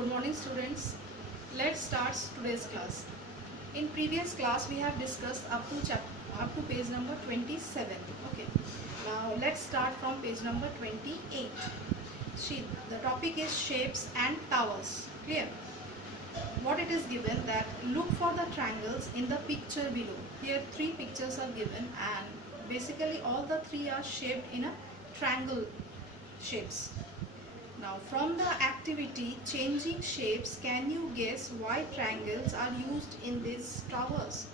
Good morning students. Let's start today's class. In previous class we have discussed up to page number 27. Okay. Now let's start from page number 28. See, the topic is shapes and towers. Clear? What it is given that look for the triangles in the picture below. Here three pictures are given and basically all the three are shaped in a triangle shapes. Now from the activity changing shapes, can you guess why triangles are used in these towers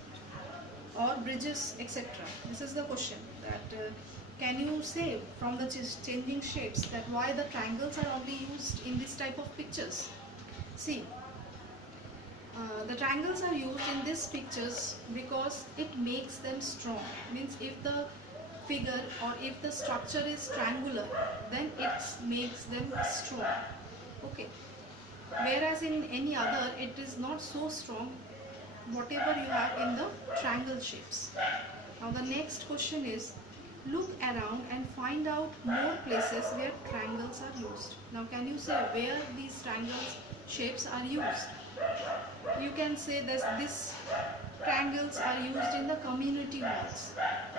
or bridges, etc.? This is the question that can you say from the changing shapes that why the triangles are only used in this type of pictures? See, the triangles are used in these pictures because it makes them strong. Means if the figure or if the structure is triangular, then it makes them strong. Okay. Whereas in any other, it is not so strong, whatever you have in the triangle shapes. Now the next question is, look around and find out more places where triangles are used. Now can you say where these triangles shapes are used? You can say that these triangles are used in the community halls.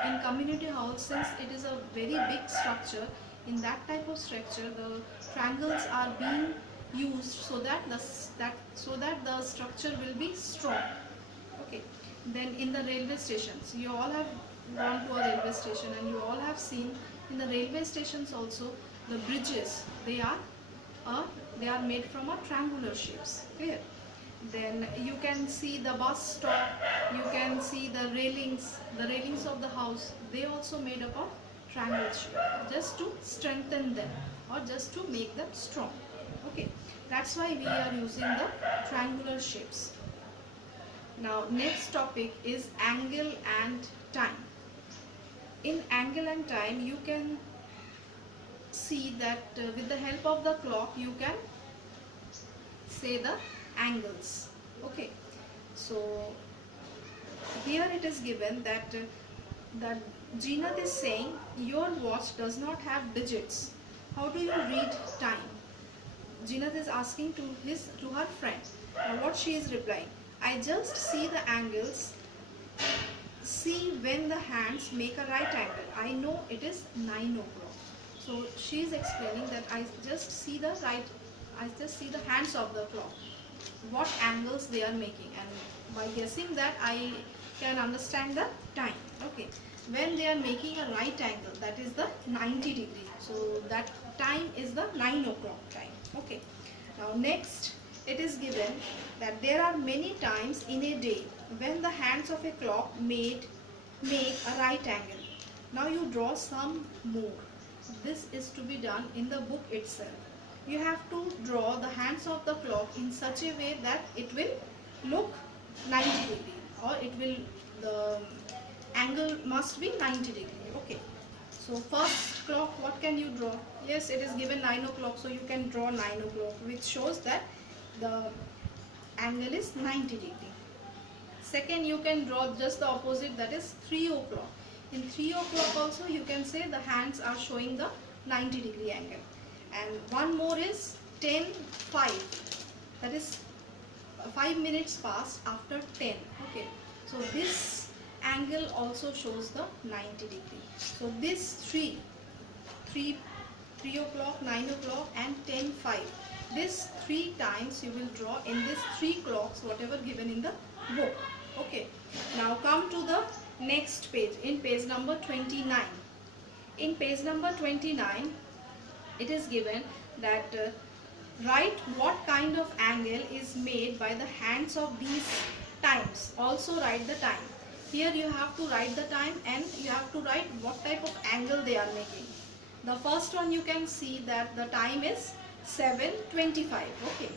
In community halls, since it is a very big structure, in that type of structure the triangles are being used so that the structure will be strong. Okay. Then in the railway stations, you all have gone to a railway station and you all have seen in the railway stations also the bridges, they are made from a triangular shapes. Clear? Then you can see the bus stop, you can see the railings of the house, they also made up of triangle shape just to strengthen them or just to make them strong. Okay, that's why we are using the triangular shapes. Now next topic is angle and time. In angle and time you can see that with the help of the clock you can say the angles. Okay, so here it is given that that Jeanat is saying your watch does not have digits. How do you read time? Jeanat is asking to her friend. Now what she is replying? I just see the angles. See when the hands make a right angle. I know it is 9 o'clock. So she is explaining that I just see the hands of the clock, what angles they are making, and by guessing that I can understand the time. Okay, when they are making a right angle, that is the 90 degree, so that time is the 9 o'clock time. Okay, now next it is given that there are many times in a day when the hands of a clock make a right angle. Now you draw some more. This is to be done in the book itself. You have to draw the hands of the clock in such a way that it will look 90 degree, or the angle must be 90 degree. Okay, so first clock, what can you draw? Yes, it is given 9 o'clock, so you can draw 9 o'clock, which shows that the angle is 90 degree. Second, you can draw just the opposite, that is 3 o'clock. In 3 o'clock also you can say the hands are showing the 90 degree angle. And one more is 10:05, that is 5 minutes passed after 10. Okay, so this angle also shows the 90 degree. So this 3 o'clock, 9 o'clock and 10:05, this 3 times you will draw in this 3 clocks whatever given in the book. Okay, now come to the next page, in page number 29. In page number 29 it is given that write what kind of angle is made by the hands of these times. Also write the time. Here you have to write the time and you have to write what type of angle they are making. The first one you can see that the time is 7:25. Okay,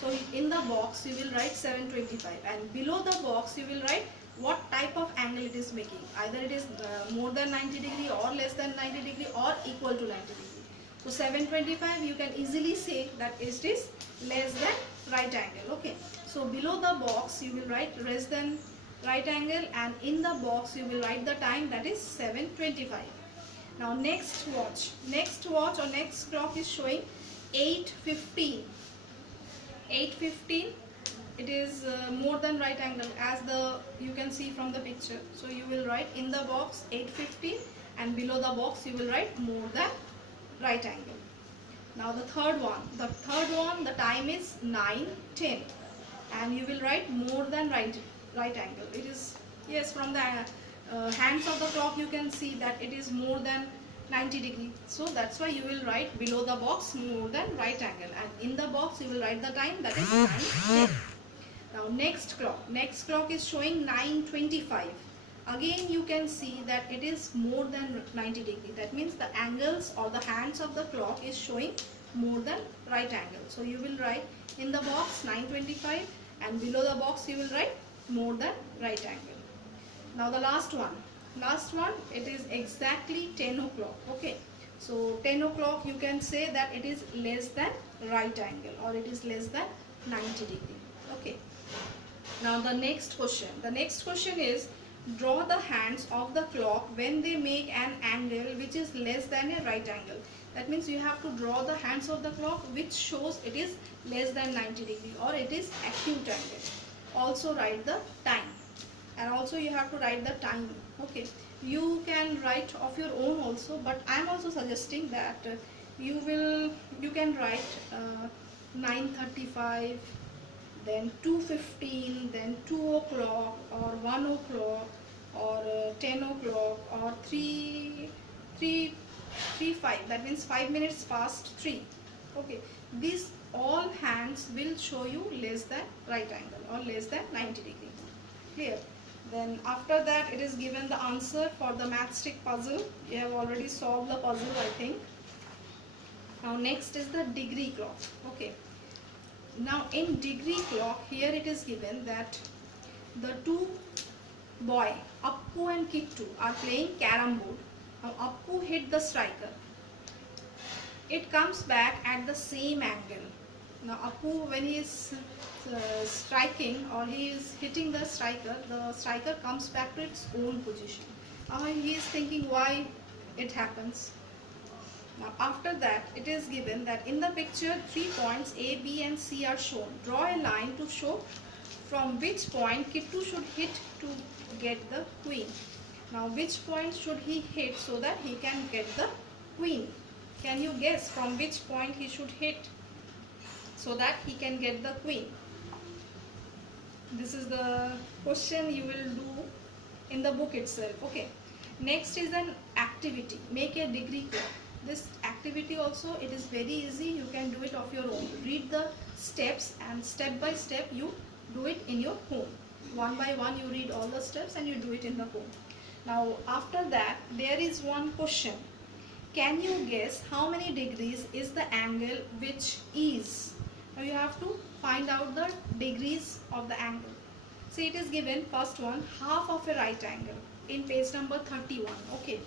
so in the box you will write 7:25 and below the box you will write what type of angle it is making. Either it is more than 90 degree or less than 90 degree or equal to 90 degree. So 7:25 you can easily say that it is less than right angle. Okay, so below the box you will write less than right angle and in the box you will write the time, that is 7:25. Now next watch or next clock is showing 8:15. 8:15, it is more than right angle, as you can see from the picture. So you will write in the box 8:15, and below the box you will write more than right angle. Now the third one, the time is 9:10, and you will write more than right angle. It is, yes, from the hands of the clock you can see that it is more than 90 degree. So that's why you will write below the box more than right angle, and in the box you will write the time, that is 9:10. Now next clock is showing 9:25. Again you can see that it is more than 90 degree. That means the angles or the hands of the clock is showing more than right angle. So you will write in the box 9:25, and below the box you will write more than right angle. Now the last one, it is exactly 10 o'clock. Okay, so 10 o'clock you can say that it is less than right angle, or it is less than 90 degree. Okay, now the next question is, draw the hands of the clock when they make an angle which is less than a right angle. That means you have to draw the hands of the clock which shows it is less than 90 degree, or it is acute angle. Also write the time, and also you have to write the time. Okay, you can write of your own also, but I am also suggesting that you can write 9:35, then 2:15, then 2 o'clock, or 1 o'clock, or 10 o'clock, or 3:05. That means 5 minutes past 3. Okay, these all hands will show you less than right angle, or less than 90 degree. Clear? Then after that it is given the answer for the matchstick puzzle. You have already solved the puzzle, I think. Now next is the degree clock. Okay, now in degree clock, here it is given that the two boy Appu and Kittu are playing carom board. Now Appu hit the striker. It comes back at the same angle. Now Appu, when he is striking, or he is hitting the striker comes back to its own position. He is thinking why it happens. Now after that it is given that in the picture 3 points A, B and C are shown. Draw a line to show from which point Kittu should hit to get the queen. Now which point should he hit so that he can get the queen? Can you guess from which point he should hit so that he can get the queen? This is the question you will do in the book itself. Okay, next is an activity, make a degree clock. This activity also, it is very easy, you can do it of your own. Read the steps, and step by step you do it in your home. One by one you read all the steps and you do it in the home. Now after that there is one question. Can you guess how many degrees is the angle which is? Now you have to find out the degrees of the angle. See, it is given, first one, half of a right angle, in page number 31. Okay,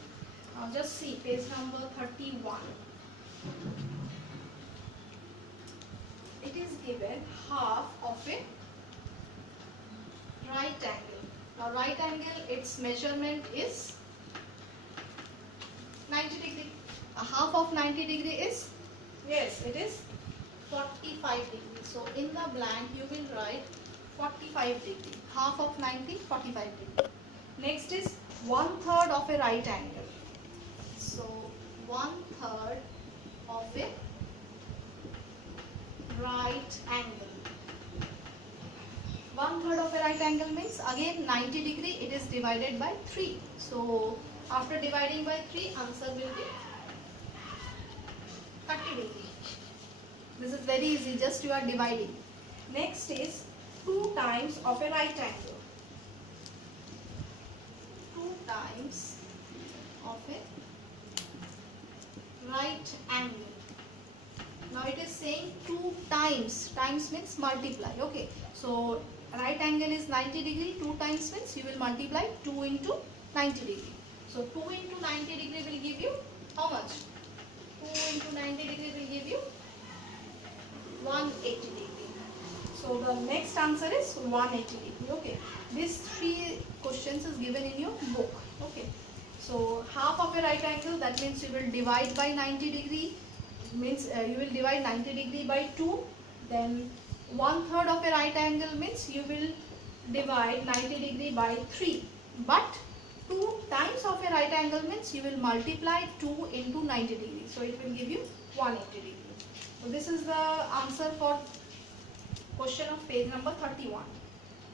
now just see page number 31. It is given half of a right angle. Now right angle, its measurement is 90 degree. A half of 90 degree is, yes, it is 45 degree. So in the blank you will write 45 degree. Half of 90, 45 degree. Next is 1/3 of a right angle. So 1/3 of a right angle. 1/3 of a right angle means, again 90 degree, it is divided by 3. So after dividing by 3, answer will be 30 degree. This is very easy, just you are dividing. Next is 2 times of a right angle. 2 times of a right angle. Now it is saying 2 times. Times means multiply. Okay. So right angle is 90 degree. 2 times means you will multiply 2 into 90 degree. So 2 into 90 degree will give you how much? 2 into 90 degree will give you 180 degree. So the next answer is 180 degree. Okay. These 3 questions is given in your book. Okay. So half of a right angle, that means you will divide by 90 degree. Means you will divide 90 degree by 2. Then 1/3 of a right angle means you will divide 90 degree by 3, but 2 times of a right angle means you will multiply 2 into 90 degree, so it will give you 180 degree. So this is the answer for question of page number 31.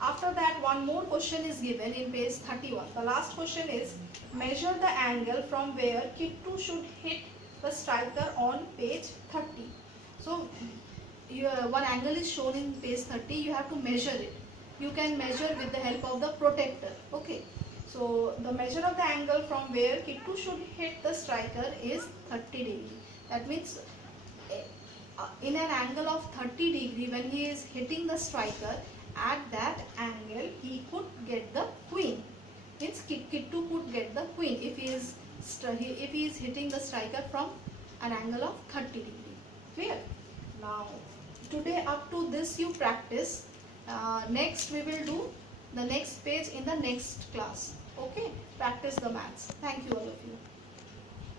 After that, one more question is given in page 31. The last question is, measure the angle from where kid 2 should hit the striker on page 30. So one angle is shown in page 30, you have to measure it. You can measure with the help of the protractor. Okay. So the measure of the angle from where kid 2 should hit the striker is 30 degree. That means in an angle of 30 degree, when he is hitting the striker, at that angle he could get the queen. Means kid 2 could get the queen if he is hitting the striker from an angle of 30 degree. Clear? Now today up to this you practice. Next we will do the next page in the next class. Okay, practice the maths. Thank you all of you.